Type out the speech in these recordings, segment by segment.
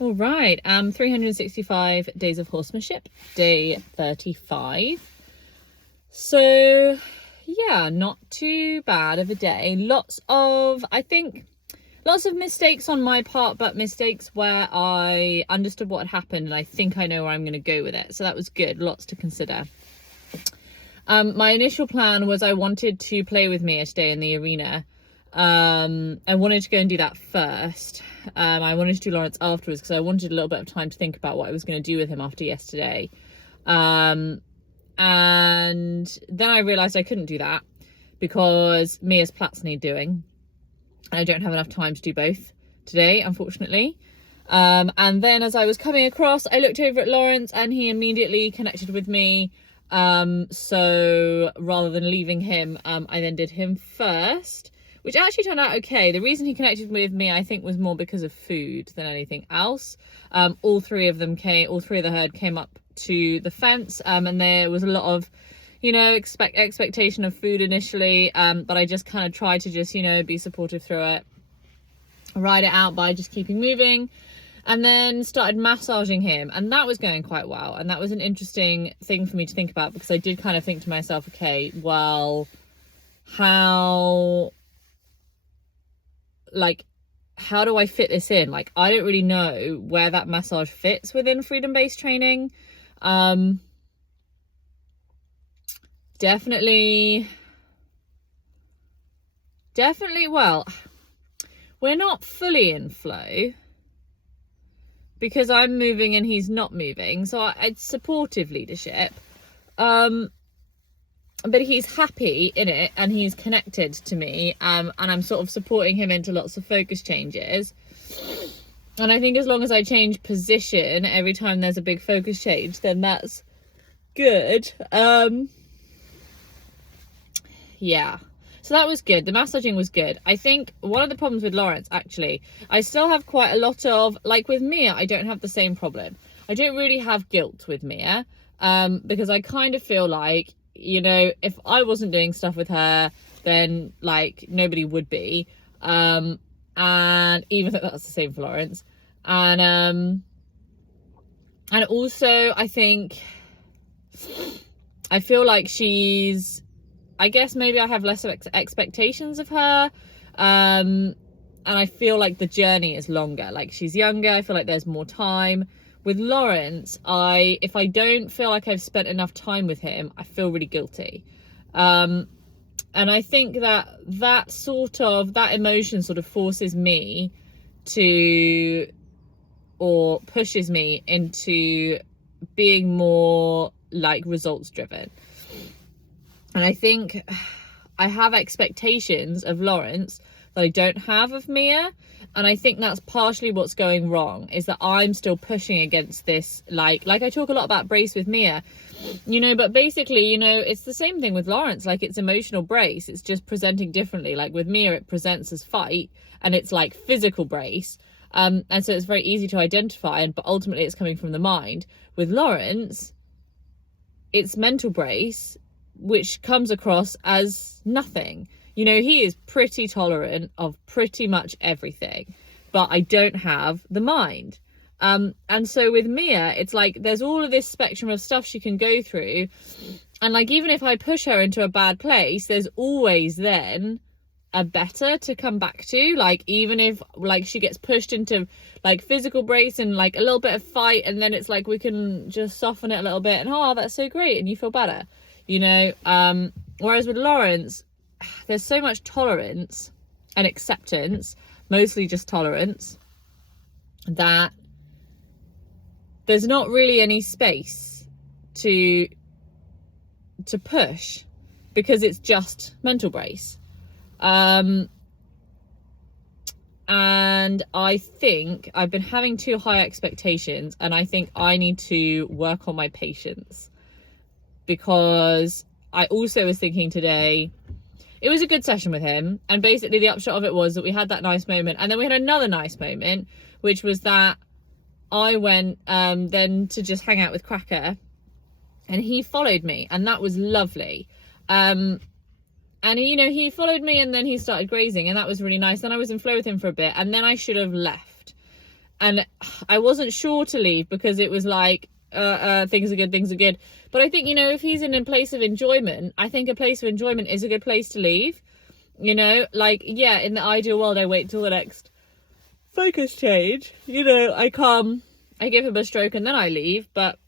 All right, 365 days of horsemanship, day 35. So yeah, not too bad of a day. Lots of mistakes on my part, but mistakes where I understood what had happened and I think I know where I'm going to go with it. So that was good. Lots to consider. My initial plan was I wanted to play with Mia today in the arena. I wanted to go and do that first. I wanted to do Lawrence afterwards because I wanted a little bit of time to think about what I was going to do with him after yesterday. And then I realised I couldn't do that because Mia's plats need doing. I don't have enough time to do both today, unfortunately. And then as I was coming across, I looked over at Lawrence and he immediately connected with me. So rather than leaving him, I then did him first, which actually turned out okay. The reason he connected with me, I think, was more because of food than anything else. All three of the herd came up to the fence, and there was a lot of, expectation of food initially, but I just kind of tried to just, be supportive through it, ride it out by just keeping moving, and then started massaging him, and that was going quite well. And that was an interesting thing for me to think about, because I did kind of think to myself, okay, well, how do I fit this in? Like, I don't really know where that massage fits within freedom-based training. Definitely, well, we're not fully in flow because I'm moving and he's not moving. So it's supportive leadership. But he's happy in it and he's connected to me, and I'm sort of supporting him into lots of focus changes. And I think as long as I change position every time there's a big focus change, then that's good. Yeah, so that was good. The massaging was good. I think one of the problems with Lawrence, actually, I still have quite a lot of, like with Mia, I don't have the same problem. I don't really have guilt with Mia, because I kind of feel like, if I wasn't doing stuff with her, then nobody would be. And even though that's the same for Lawrence. And also I feel like I guess maybe I have less expectations of her. And I feel like the journey is longer. Like, she's younger, I feel like there's more time. With Lawrence, if I don't feel like I've spent enough time with him, I feel really guilty. And I think that emotion sort of forces me or pushes me into being more results driven. And I think I have expectations of Lawrence that I don't have of Mia. And I think that's partially what's going wrong, is that I'm still pushing against this. Like I talk a lot about brace with Mia, but basically, it's the same thing with Lawrence. Like, it's emotional brace. It's just presenting differently. Like with Mia, it presents as fight and it's like physical brace. And so it's very easy to identify, but ultimately it's coming from the mind. With Lawrence, it's mental brace, which comes across as nothing. He is pretty tolerant of pretty much everything, but I don't have the mind. And so with Mia, it's like there's all of this spectrum of stuff she can go through. And even if I push her into a bad place, there's always then a better to come back to. Even if she gets pushed into physical brace and a little bit of fight, and then it's we can just soften it a little bit and, oh, that's so great, and you feel better, whereas with Lawrence, there's so much tolerance and acceptance, mostly just tolerance, that there's not really any space to push, because it's just mental brace. And I think I've been having too high expectations, and I think I need to work on my patience, because I also was thinking today, it was a good session with him, and basically the upshot of it was that we had that nice moment, and then we had another nice moment, which was that I went then to just hang out with Cracker, and he followed me, and that was lovely. And he followed me, and then he started grazing, and that was really nice. Then I was in flow with him for a bit, and then I should have left. and I wasn't sure to leave because it was like, things are good. But I think, you know, if he's in a place of enjoyment, I think a place of enjoyment is a good place to leave. You know, like, yeah, in the ideal world, I wait till the next focus change. You know, I come, I give him a stroke and then I leave. But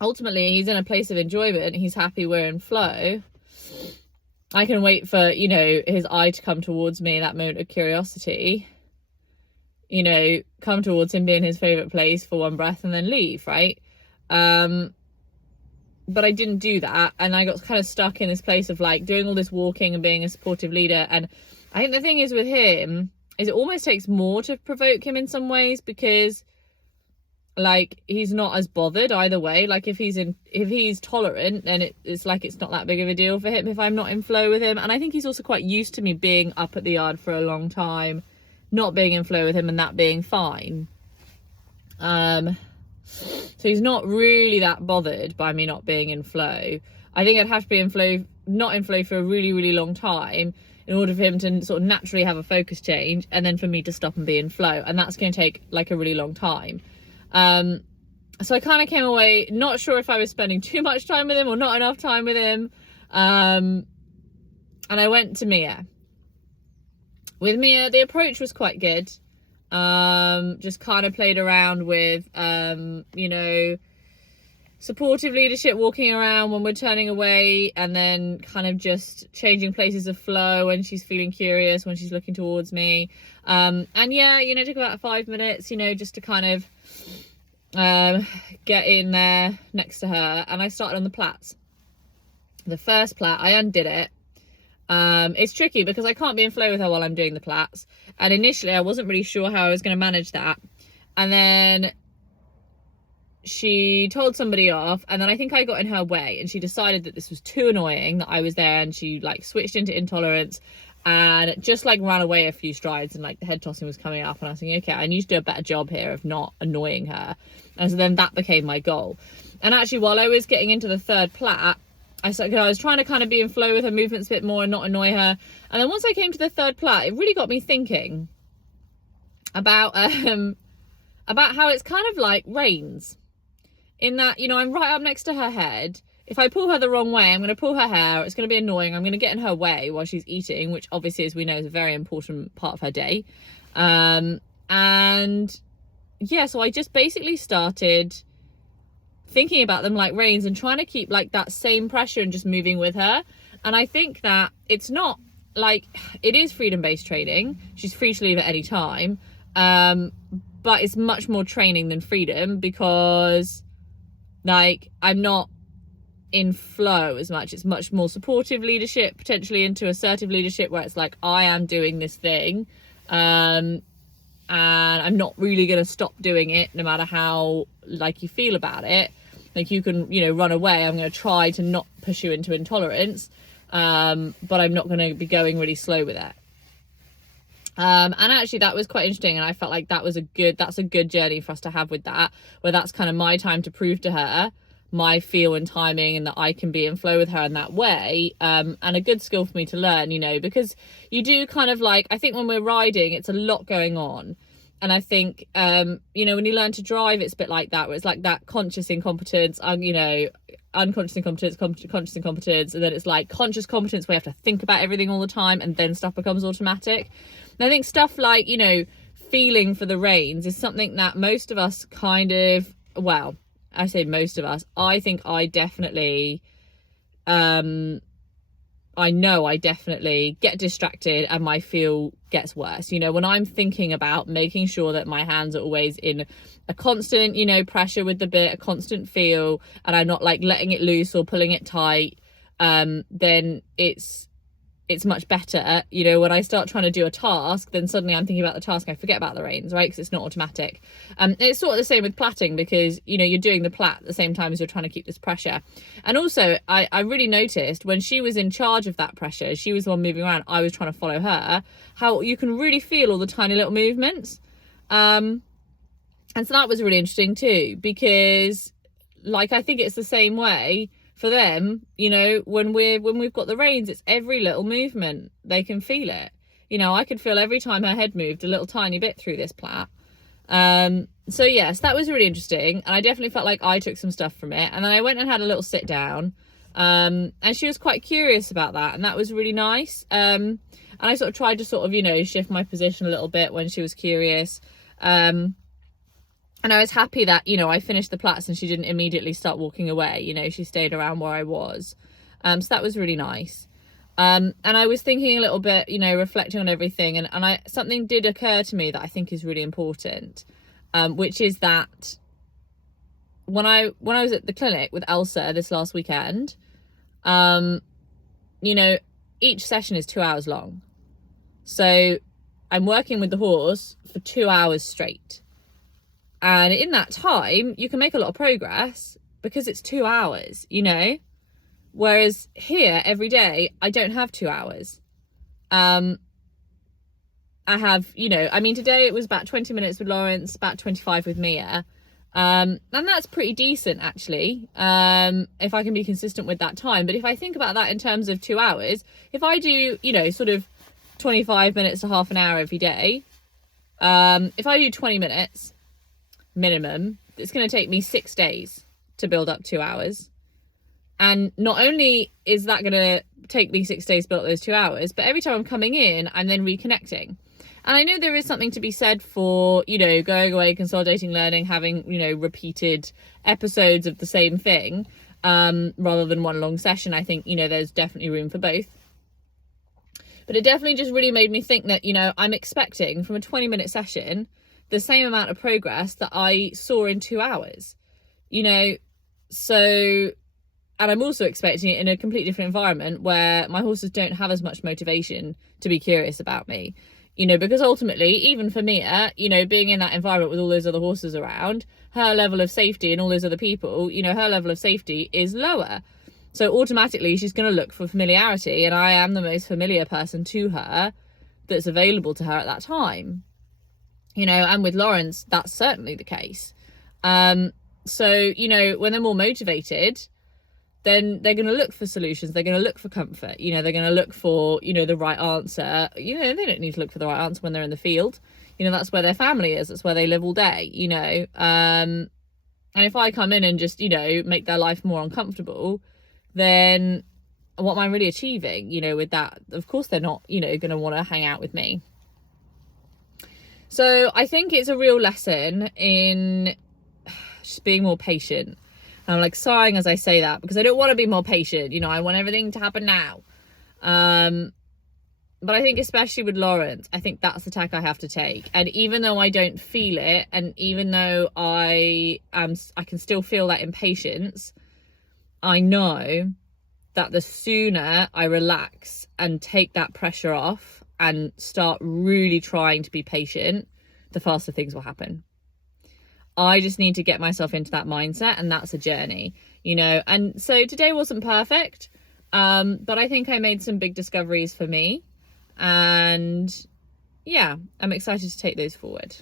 ultimately, he's in a place of enjoyment. He's happy, we're in flow. I can wait for, you know, his eye to come towards me, that moment of curiosity. You know, come towards him, be in his favourite place for one breath and then leave, right? But I didn't do that, and I got kind of stuck in this place of like doing all this walking and being a supportive leader. And I think the thing is with him is it almost takes more to provoke him in some ways, because like he's not as bothered either way. Like if he's tolerant, then it's like it's not that big of a deal for him if I'm not in flow with him. And I think he's also quite used to me being up at the yard for a long time, not being in flow with him, and that being fine. So he's not really that bothered by me not being in flow. I think I'd have to be in flow, not in flow for a really, really long time in order for him to sort of naturally have a focus change, and then for me to stop and be in flow. And that's going to take like a really long time. So I kind of came away not sure if I was spending too much time with him or not enough time with him. And I went to Mija. With Mija, the approach was quite good. Just kind of played around with, you know, supportive leadership, walking around when we're turning away, and then kind of just changing places of flow when she's feeling curious, when she's looking towards me. And yeah, you know, it took about 5 minutes, you know, just to kind of get in there next to her. And I started on the plaits. The first plait, I undid it. It's tricky because I can't be in flow with her while I'm doing the plaits, and initially I wasn't really sure how I was going to manage that, and then she told somebody off, and then I think I got in her way, and she decided that this was too annoying that I was there, and she like switched into intolerance and just like ran away a few strides, and like the head tossing was coming up, and I was thinking, okay, I need to do a better job here of not annoying her. And so then that became my goal. And actually, while I was getting into the third plait, I was trying to kind of be in flow with her movements a bit more and not annoy her. And then once I came to the third plait, it really got me thinking about how it's kind of like reins, in that, you know, I'm right up next to her head. If I pull her the wrong way, I'm going to pull her hair. It's going to be annoying. I'm going to get in her way while she's eating, which obviously, as we know, is a very important part of her day. And yeah, so I just basically started thinking about them like reins and trying to keep like that same pressure and just moving with her. And I think that it's not like, it is freedom-based training. She's free to leave at any time. But it's much more training than freedom, because like I'm not in flow as much. It's much more supportive leadership, potentially into assertive leadership, where it's like, I am doing this thing. And I'm not really going to stop doing it no matter how like you feel about it. Like you can, you know, run away. I'm going to try to not push you into intolerance, but I'm not going to be going really slow with it. And actually that was quite interesting, and I felt like that's a good journey for us to have with that, where that's kind of my time to prove to her my feel and timing, and that I can be in flow with her in that way. And a good skill for me to learn, you know, because you do kind of like, I think when we're riding, it's a lot going on. And I think, you know, when you learn to drive, it's a bit like that, where it's like that conscious incompetence, you know, unconscious incompetence, conscious incompetence. And then it's like conscious competence, where you have to think about everything all the time, and then stuff becomes automatic. And I think stuff like, you know, feeling for the reins is something that most of us kind of, well, I say most of us, I think I definitely, I know I definitely get distracted and my feel gets worse. You know, when I'm thinking about making sure that my hands are always in a constant, you know, pressure with the bit, a constant feel, and I'm not like letting it loose or pulling it tight, then it's much better. You know, when I start trying to do a task, then suddenly I'm thinking about the task, I forget about the reins, right? Because it's not automatic. It's sort of the same with plaiting, because, you know, you're doing the plait at the same time as you're trying to keep this pressure. And also, I really noticed when she was in charge of that pressure, she was the one moving around, I was trying to follow her, how you can really feel all the tiny little movements. And so that was really interesting too, because like, I think it's the same way for them, you know, when we've got the reins, it's every little movement. They can feel it. You know, I could feel every time her head moved a little tiny bit through this plait. So yes, that was really interesting, and I definitely felt like I took some stuff from it. And then I went and had a little sit down, and she was quite curious about that, and that was really nice. And I sort of tried to sort of, you know, shift my position a little bit when she was curious. And I was happy that, you know, I finished the Platts and she didn't immediately start walking away. You know, she stayed around where I was. So that was really nice. And I was thinking a little bit, you know, reflecting on everything, and something did occur to me that I think is really important, which is that when I was at the clinic with Elsa this last weekend, you know, each session is 2 hours long. So I'm working with the horse for 2 hours straight. And in that time, you can make a lot of progress because it's 2 hours, you know? Whereas here, every day, I don't have 2 hours. I have, you know, I mean, today it was about 20 minutes with Lawrence, about 25 with Mia. And that's pretty decent, actually, if I can be consistent with that time. But if I think about that in terms of 2 hours, if I do, you know, sort of 25 minutes to half an hour every day, if I do 20 minutes minimum, it's going to take me 6 days to build up 2 hours. And not only is that going to take me 6 days to build up those 2 hours, but every time I'm coming in, I'm then reconnecting. And I know there is something to be said for, you know, going away, consolidating learning, having, you know, repeated episodes of the same thing, rather than one long session. I think, you know, there's definitely room for both. But it definitely just really made me think that, you know, I'm expecting from a 20-minute session the same amount of progress that I saw in 2 hours, you know. So, and I'm also expecting it in a completely different environment where my horses don't have as much motivation to be curious about me, you know, because ultimately, even for Mia, you know, being in that environment with all those other horses around, her level of safety and all those other people, you know, her level of safety is lower. So automatically she's going to look for familiarity, and I am the most familiar person to her that's available to her at that time, you know. And with Lawrence, that's certainly the case. So, you know, when they're more motivated, then they're going to look for solutions. They're going to look for comfort. You know, they're going to look for, you know, the right answer. You know, they don't need to look for the right answer when they're in the field. You know, that's where their family is. That's where they live all day, you know. And if I come in and just, you know, make their life more uncomfortable, then what am I really achieving, you know, with that? Of course, they're not, you know, going to want to hang out with me. So I think it's a real lesson in just being more patient. And I'm like sighing as I say that because I don't want to be more patient. You know, I want everything to happen now. But I think especially with Lawrence, I think that's the tack I have to take. And even though I don't feel it, and even though I can still feel that impatience, I know that the sooner I relax and take that pressure off and start really trying to be patient, the faster things will happen. I just need to get myself into that mindset, and that's a journey, you know. And so today wasn't perfect, but I think I made some big discoveries for me, and yeah, I'm excited to take those forward.